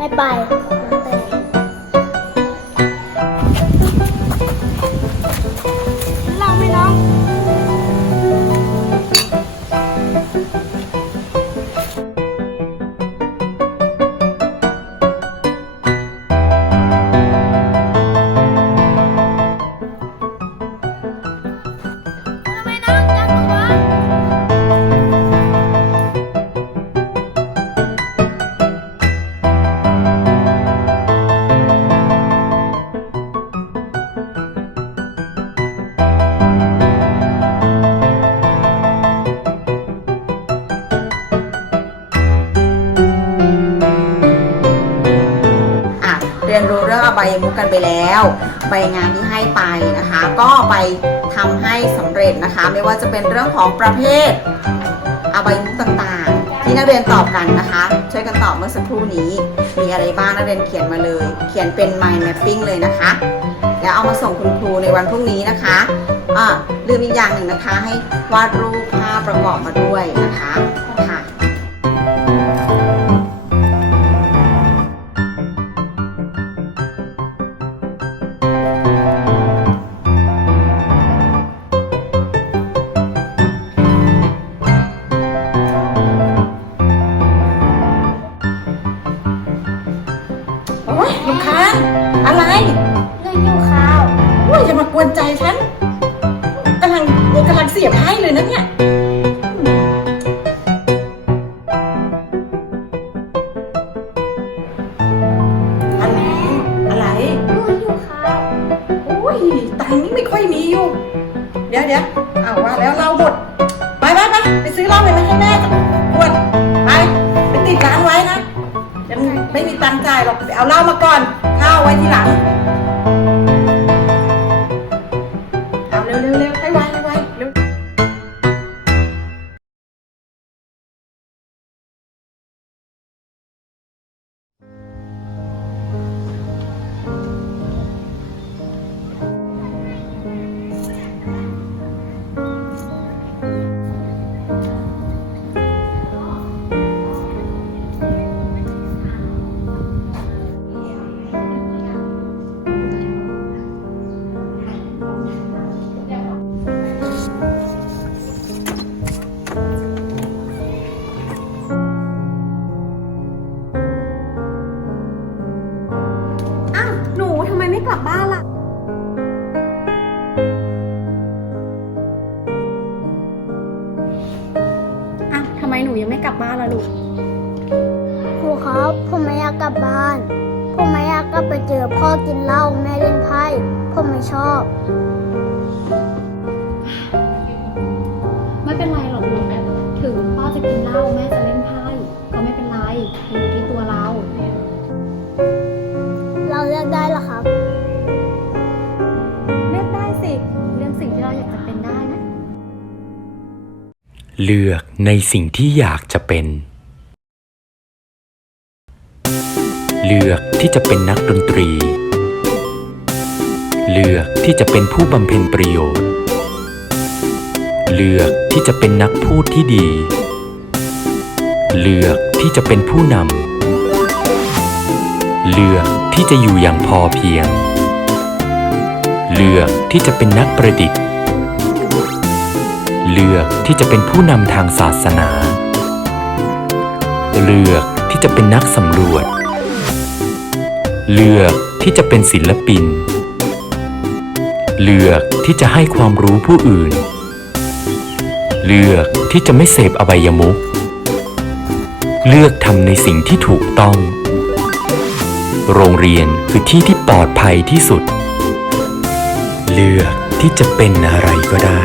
ไม่ไป เรียนรู้เรื่องอบายมุกกันไปแล้วใบงานที่ให้ไปนะคะ ก็ไปทำให้สำเร็จนะคะ ไม่ว่าจะเป็นเรื่องของประเภทอบายมุกต่างๆ ที่นักเรียนตอบกันนะคะ ช่วยกันตอบเมื่อสักครู่นี้ มีอะไรบ้างนักเรียนเขียนมาเลย เขียนเป็น mind mapping เลยนะคะ แล้วเอามาส่งคุณครูในวันพรุ่งนี้นะคะอ่าลืมอีกอย่างหนึ่งนะคะ ให้วาดรูปภาพประกอบมาด้วยนะคะ วนใจฉันกำลังกำลังเสียบให้เลยนะเนี่ยอะไรอะไรเงินอยู่ข้าวโอ้ยตังค์นี่ไม่ค่อยมีอยู่ เดี๋ยวเดี๋ยวเอาว่าแล้วเราหมดไปไปไปไปซื้อเหล้าไปมาให้แม่สักขวดไปไปติดร้านไว้นะยังไม่มีตังค์จ่ายหรอกไปเอาเหล้ามาก่อนข้าวไว้ทีหลัง นูยังไม่กลับบ้านล่ะลูกครูครับผมไม่อยากกลับบ้าน ผมไม่อยากกลับไปเจอพ่อกินเหล้าแม่เล่นไพ่ผมไม่ชอบ ไม่เป็นไรหรอกลูกถึงพ่อจะกินเหล้าแม่จะ เลือกในสิ่งที่อยากจะเป็น เลือกที่จะเป็นนักดนตรี เลือกที่จะเป็นผู้บำเพ็ญประโยชน์ เลือกที่จะเป็นนักพูดที่ดี เลือกที่จะเป็นผู้นำ เลือกที่จะอยู่อย่างพอเพียง เลือกที่จะเป็นนักประดิษฐ์ เลือกที่จะเป็นผู้นำทางศาสนา เลือกที่จะเป็นนักสำรวจ เลือกที่จะเป็นศิลปิน เลือกที่จะให้ความรู้ผู้อื่น เลือกที่จะไม่เสพอบายมุขเลือกทำในสิ่งที่ถูกต้อง โรงเรียนคือที่ที่ปลอดภัยที่สุด เลือกที่จะเป็นอะไรก็ได้